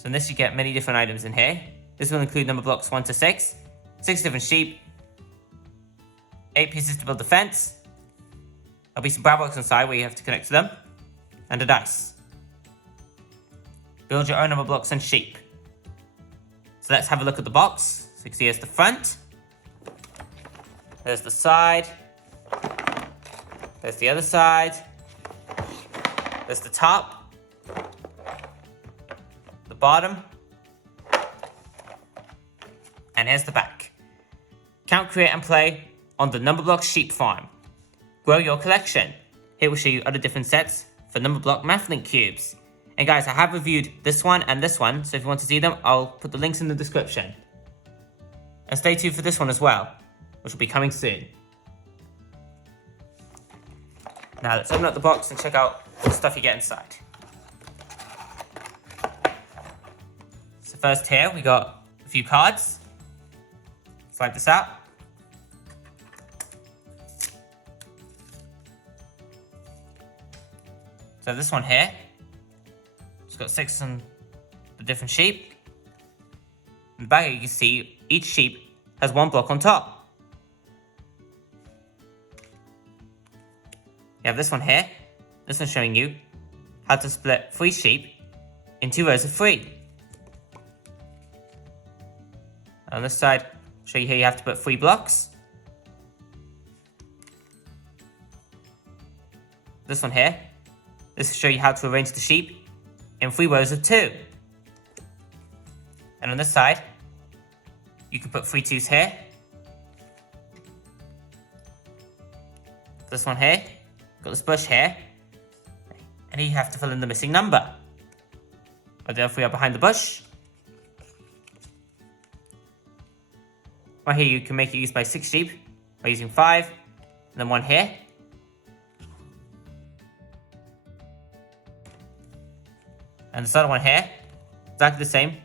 So in this you get many different items in here. This will include number blocks 1 to 6, 6 different sheep, 8 pieces to build the fence. There'll be some brown blocks inside where you have to connect to them, and a dice. Build your own number blocks and sheep. So let's have a look at the box. So you can see here's the front, there's the side, there's the other side, there's the top, the bottom, and here's the back. Count, create, and play on the Numberblocks sheep farm. Grow your collection. Here we'll show you other different sets for Numberblock MathLink cubes. And guys, I have reviewed this one and this one, so if you want to see them, I'll put the links in the description. And stay tuned for this one as well, which will be coming soon. Now let's open up the box and check out the stuff you get inside. So first here, we got a few cards. Slide this out. So this one here, it's got 6 on the different sheep. In the back here you can see each sheep has 1 block on top. You have this one here. This one's showing you how to split 3 sheep in 2 rows of 3. On this side, show you here you have to put 3 blocks. This one here, this will show you how to arrange the sheep in 3 rows of 2. And on this side, you can put 3 2s here. This one here, got this bush here, and you have to fill in the missing number. Right there, 3 are behind the bush. Right here, you can make it used by 6 sheep by using 5, and then 1 here. And this other one here, exactly the same.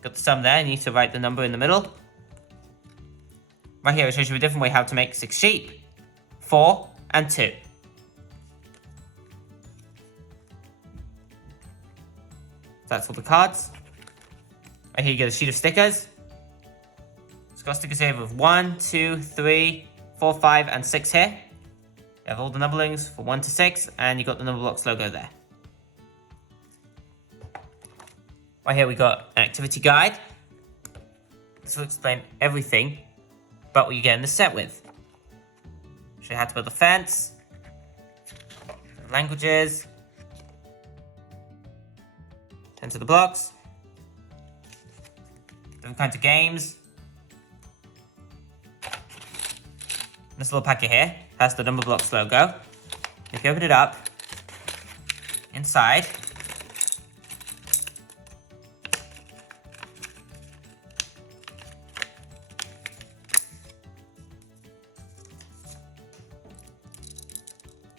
Got the sum there, and you need to write the number in the middle. Right here, it shows you a different way how to make 6 sheep. 4 and 2. That's all the cards. Right here you get a sheet of stickers. It's got stickers here with 1, 2, 3, 4, 5, and 6 here. You have all the numberings for 1 to 6, and you got the Numberblocks logo there. Right here we got an activity guide. This will explain everything about what you get in the set with. Show you how to build a fence, languages, enter the blocks, different kinds of games. This little packet here has the Numberblocks logo. If you open it up, inside,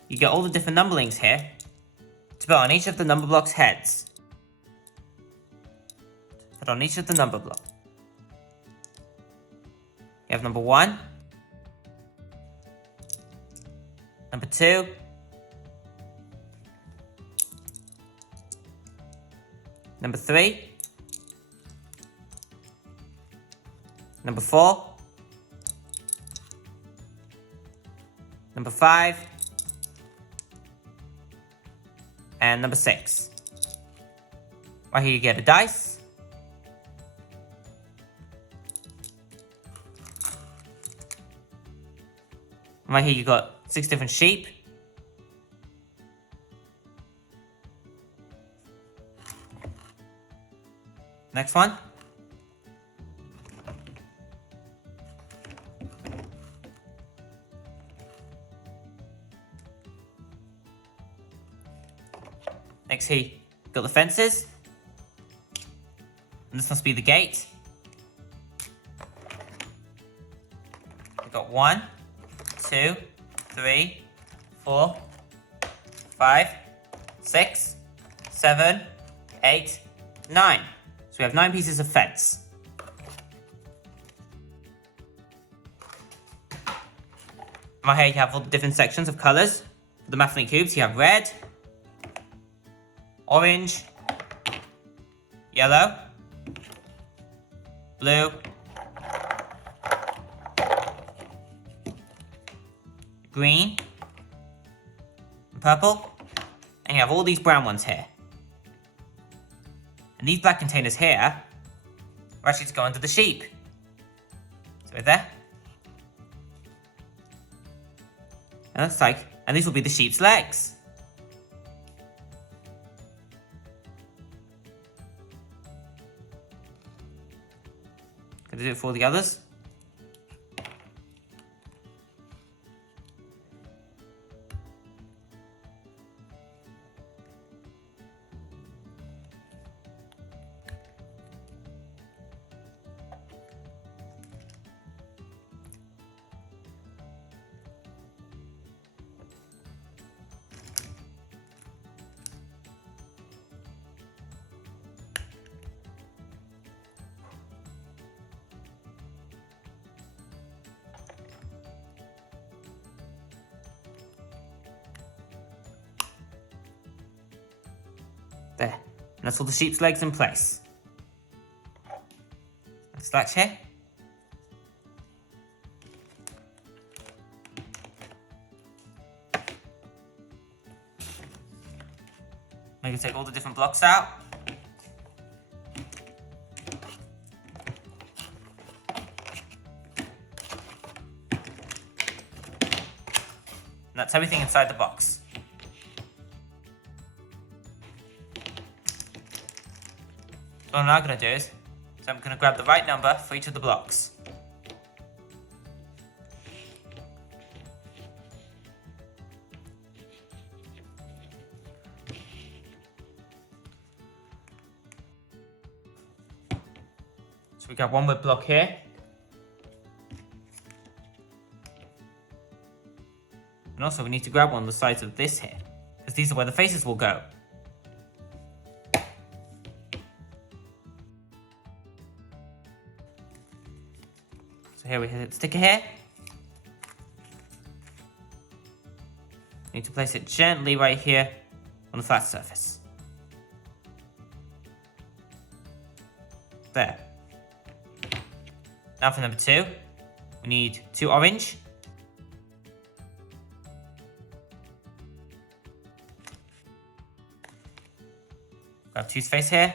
you get all the different numberings here to put on each of the Numberblocks heads. Put on each of the number block. You have number 1, number 2, number 3, number 4, number 5, and number 6. Right here you get a dice. Right here you got 6 different sheep. Next one. Next here, got the fences. And this must be the gate. We've got 1, 2, 3, 4, 5, 6, 7, 8, 9. So we have 9 pieces of fence. Right here you have all the different sections of colours. For the MathLink cubes, you have red, orange, yellow, blue, green, and purple, and you have all these brown ones here. And these black containers here are actually to go under the sheep. So right there. And looks like, and these will be the sheep's legs. Gonna do it for all the others. There. And that's all the sheep's legs in place. Let's latch here. Maybe take all the different blocks out. And that's everything inside the box. What I'm now going to do is, I'm going to grab the right number for each of the blocks. So we got one wood block here. And also we need to grab one on the sides of this here, because these are where the faces will go. So here we hit the sticker here. Need to place it gently right here on the flat surface. There. Now for number 2, we need 2 orange. Grab 2's face here.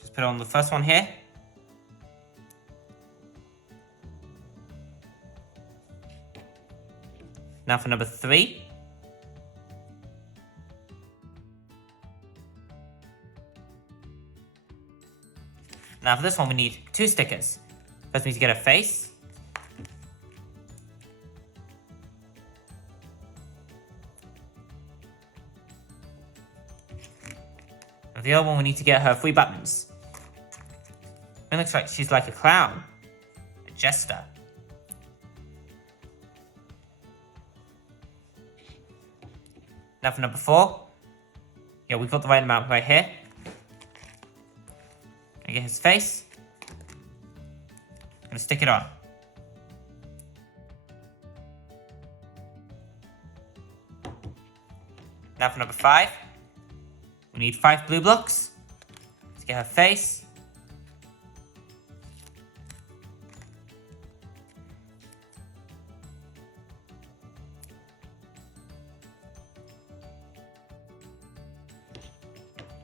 Just put it on the first one here. Now for number 3. Now for this one we need 2 stickers. First we need to get a face. And the other one we need to get her 3 buttons. It looks like she's like a clown. A jester. Now for number 4, yeah, we've got the right amount right here. And get his face. Gonna stick it on. Now for number 5, we need 5 blue blocks to get her face.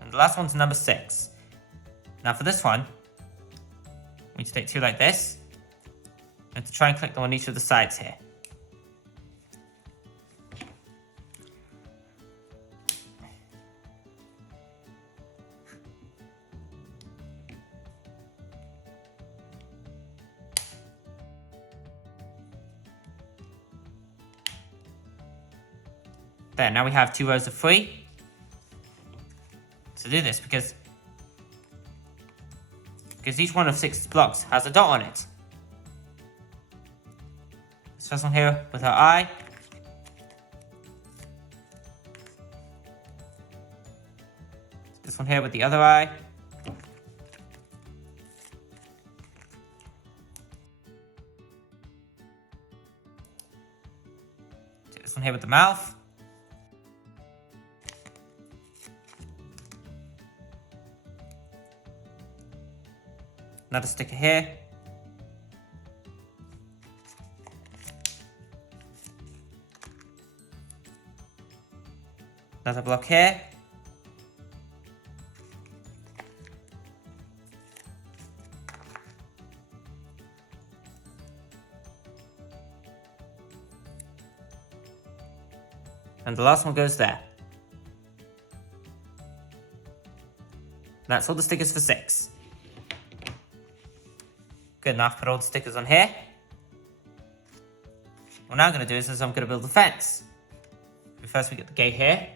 And the last one's number 6. Now for this one, we need to take 2 like this, and to try and click them on each of the sides here. There, now we have 2 rows of 3. To do this because each one of 6 blocks has a dot on it. This first one here with her eye. This one here with the other eye. This one here with the mouth. Another sticker here. Another block here. And the last one goes there. That's all the stickers for 6. Good enough, put all the stickers on here. What now I'm going to do is I'm going to build the fence. First we get the gate here.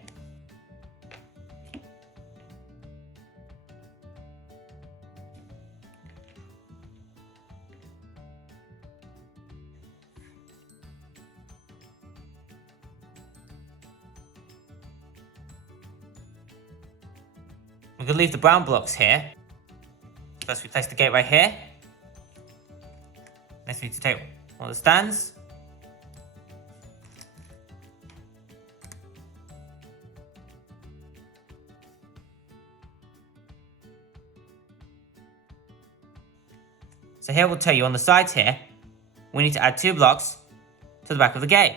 We're going to leave the brown blocks here. First we place the gate right here. Next we need to take one of the stands. So here we'll tell you on the sides here, we need to add 2 blocks to the back of the gate.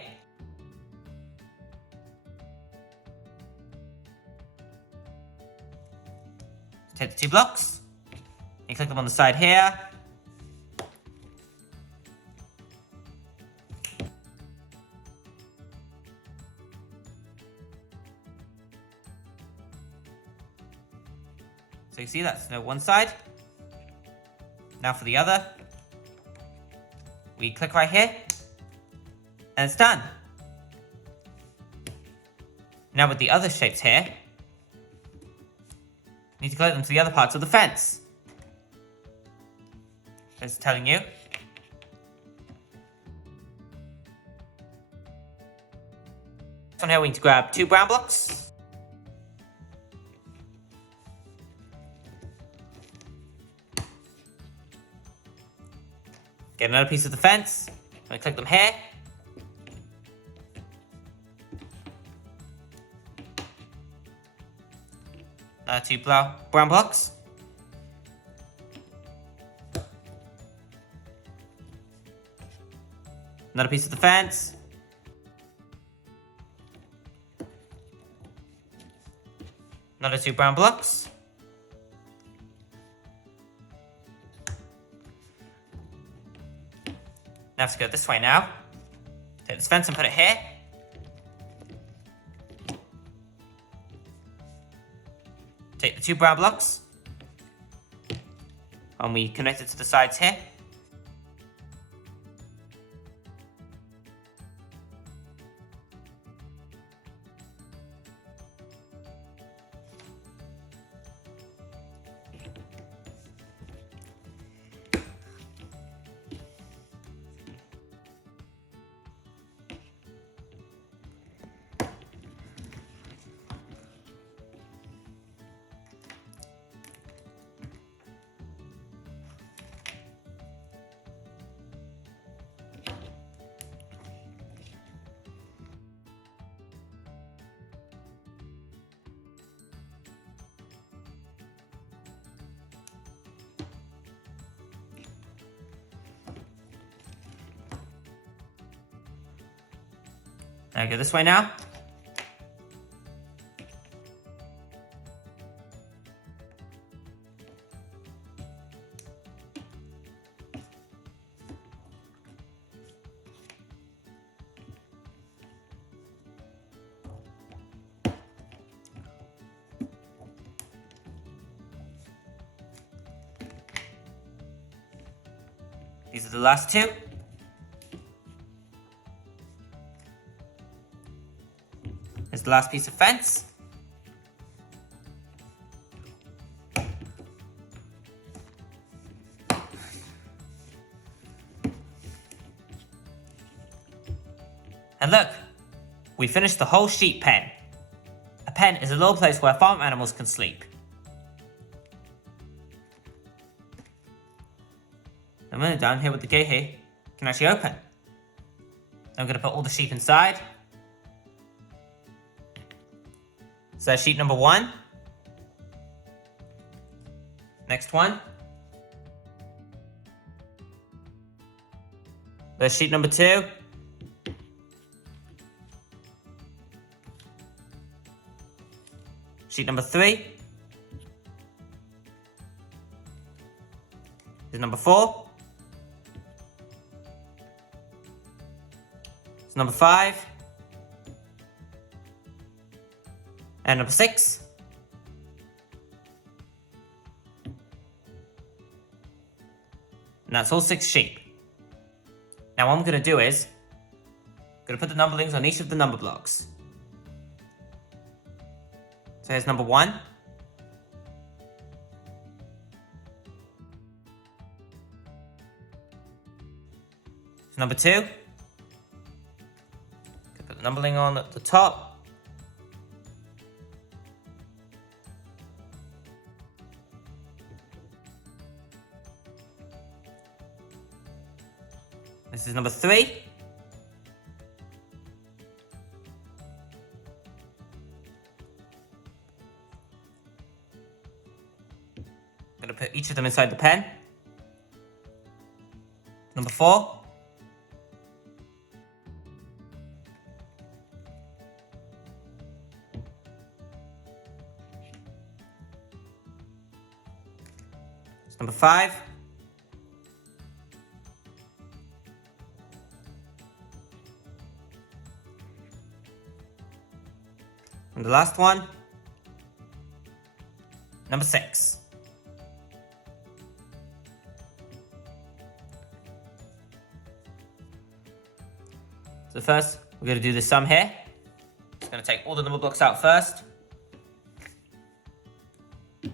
Take the 2 blocks, you click them on the side here. So you see that's one side. Now for the other, we click right here, and it's done. Now with the other shapes here, you need to connect them to the other parts of the fence. It's telling you. So now we need to grab 2 brown blocks. Get another piece of the fence. I'm going to click them here. Another 2 brown blocks. Another piece of the fence. Another 2 brown blocks. Now let's go this way now. Take this fence and put it here. Take the 2 brown blocks. And we connect it to the sides here. Now go this way now. These are the last 2. Here's the last piece of fence. And look, we finished the whole sheep pen. A pen is a little place where farm animals can sleep. The window down here with the gate here can actually open. I'm going to put all the sheep inside. So sheep number 1. Next one. There's sheep number 2. Sheet number 3. Here's number 4. It's number 5. And number 6. And that's all 6 sheep. Now what I'm going to do is, I'm going to put the numberlings on each of the number blocks. So here's number 1. Here's number 2. Put the numbering on at the top. This is number 3. I'm going to put each of them inside the pen. Number 4. It's number 5. And the last one, number 6. So first, we're going to do the sum here. Just going to take all the number blocks out first. I'm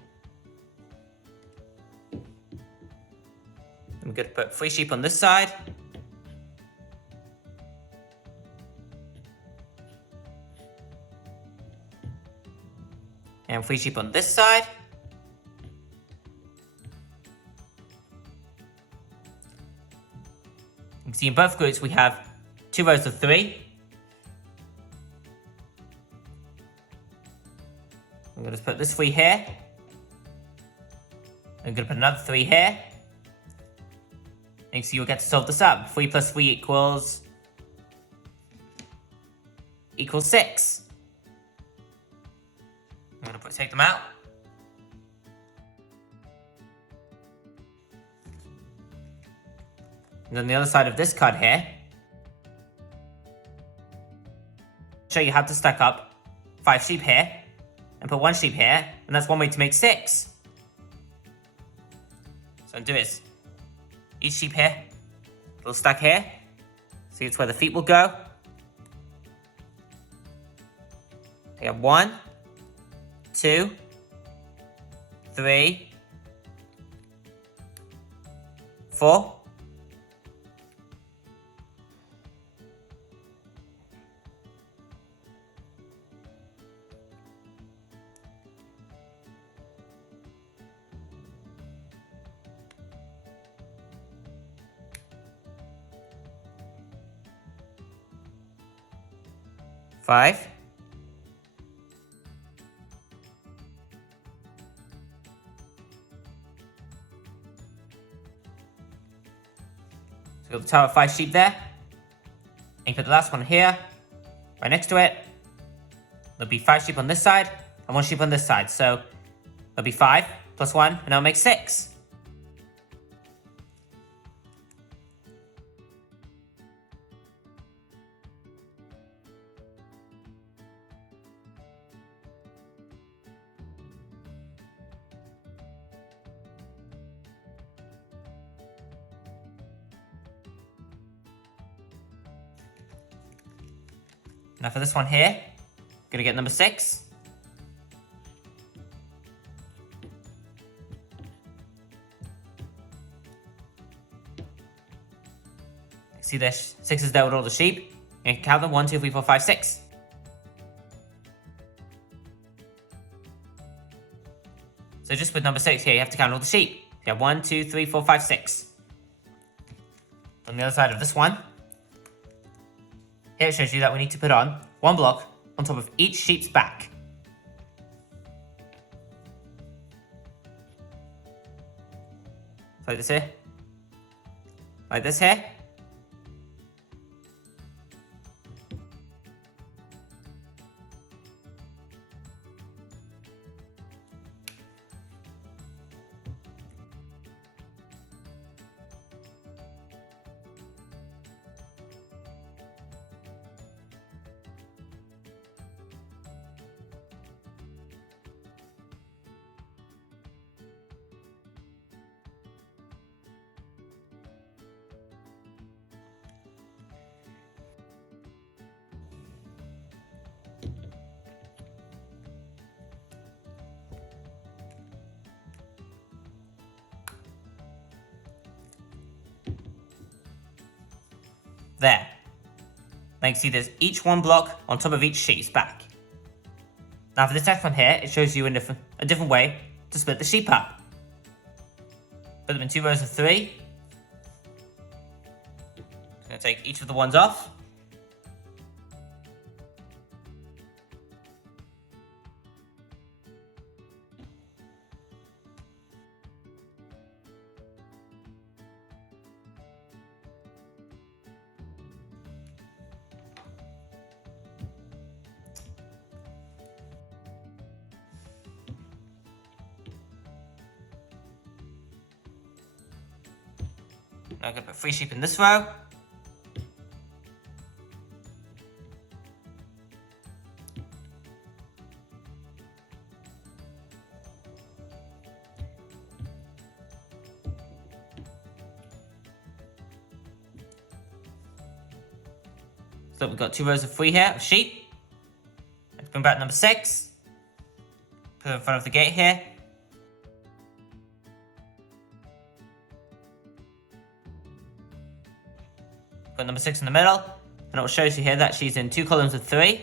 going to put 3 sheep on this side. And 3 sheep on this side. You can see in both groups we have 2 rows of 3. I'm going to put this 3 here. I'm going to put another 3 here. And so you'll get to solve the sum. 3 plus 3 equals 6. I'm going to take them out. And then the other side of this card here, show you how to stack up 5 sheep here and put 1 sheep here, and that's one way to make 6. So I'll do is each sheep here will stack here. See, it's where the feet will go. I have 1, 2, 3, 4. 5. So we've got the tower of 5 sheep there. And you put the last one here, right next to it. There'll be 5 sheep on this side and 1 sheep on this side. So there'll be 5 plus 1, and that'll make 6. Now for this one here, I'm gonna get number 6. See there's 6 there with all the sheep. And count them 1, 2, 3, 4, 5, 6. So just with number 6 here, you have to count all the sheep. You have 1, 2, 3, 4, 5, 6. On the other side of this one, here it shows you that we need to put on 1 block on top of each sheep's back. Like this here. Like this here. There. Now you can see there's each one block on top of each sheep's back. Now for this next one here, it shows you a different way to split the sheep up. Put them in 2 rows of 3. I'm going to take each of the ones off. Now I'm going to put 3 sheep in this row. So we've got 2 rows of 3 here of sheep. Let's bring back number 6. Put it in front of the gate here. Put number 6 in the middle, and it shows you here that she's in 2 columns of 3.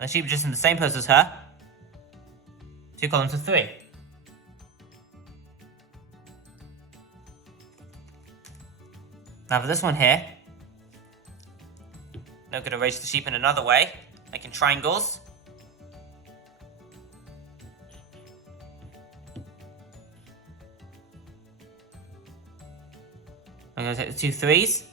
And sheep just in the same pose as her. 2 columns of 3. Now for this one here, I'm going to arrange the sheep in another way, making triangles. I'm going to take the 2 3s.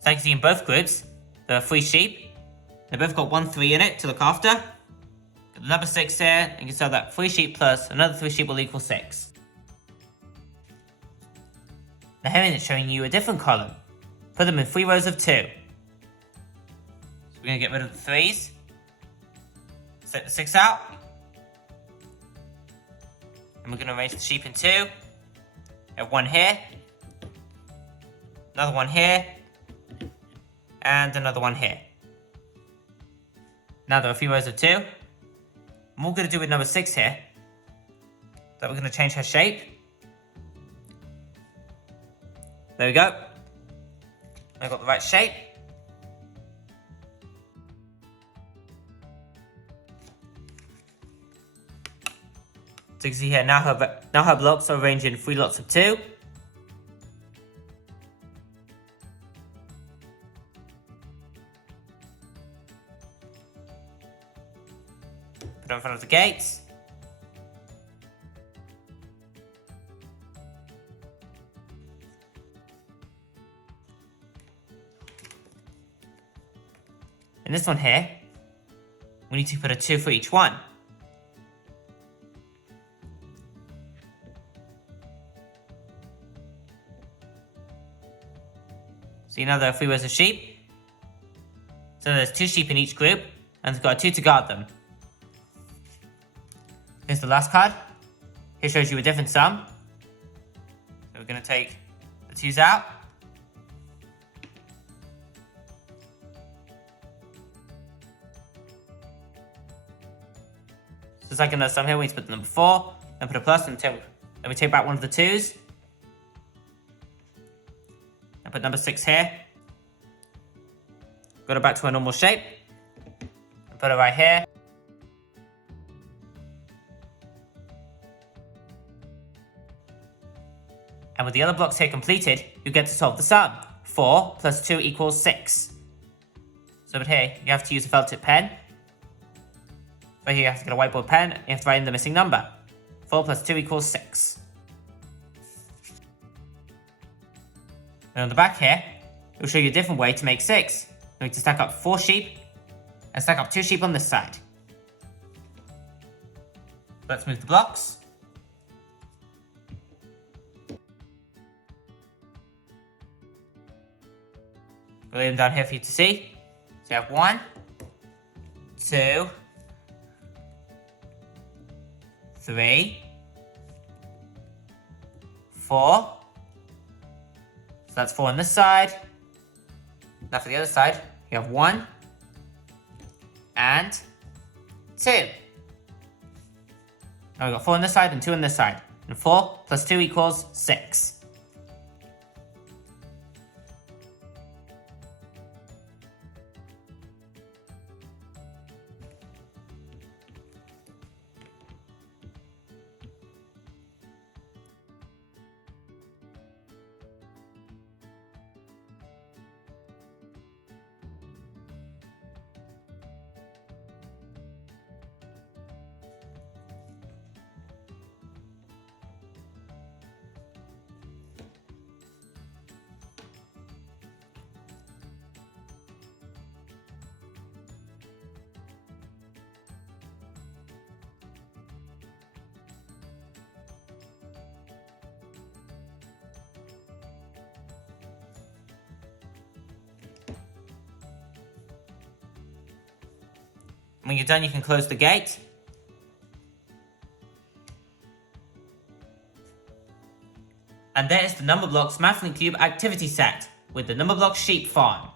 So you can see in both groups, there are 3 sheep. They both got 1 3 in it to look after. Got the number 6 here, and you can tell that 3 sheep plus another 3 sheep will equal 6. Now here it's showing you a different column. Put them in 3 rows of 2. We're going to get rid of the 3s. Set the 6 out. And we're going to arrange the sheep in 2. We have 1 here. Another 1 here. And another 1 here. Now there are 3 rows of 2. And what we're going to do with number 6 here, that we're going to change her shape. There we go. I've got the right shape. So you can see here, now her blocks are arranged in 3 lots of 2. Put them in front of the gates. In this one here, we need to put a 2 for each one. So now there are 3 rows of sheep. So there's 2 sheep in each group, and they've got a 2 to guard them. Here's the last card. Here shows you a different sum. So we're going to take the 2s out. So it's like another sum here. We need to put the number 4, then put a plus, and then we take back one of the 2s. And put number 6 here. Got it back to a normal shape. And put it right here. And with the other blocks here completed, you get to solve the sum. 4 plus 2 equals 6. So but here, you have to use a felt tip pen. So here you have to get a whiteboard pen, and you have to write in the missing number. 4 plus 2 equals 6. And on the back here, it will show you a different way to make 6. You need to stack up 4 sheep, and stack up 2 sheep on this side. Let's move the blocks. We'll lay them down here for you to see. So you have 1, 2, 3, 4. So that's 4 on this side. Now for the other side, you have 1, and 2. Now we've got 4 on this side and 2 on this side. And 4 plus 2 equals 6. When you're done, you can close the gate. And there's the Numberblocks MathLink Cube activity set with the Numberblocks sheep farm.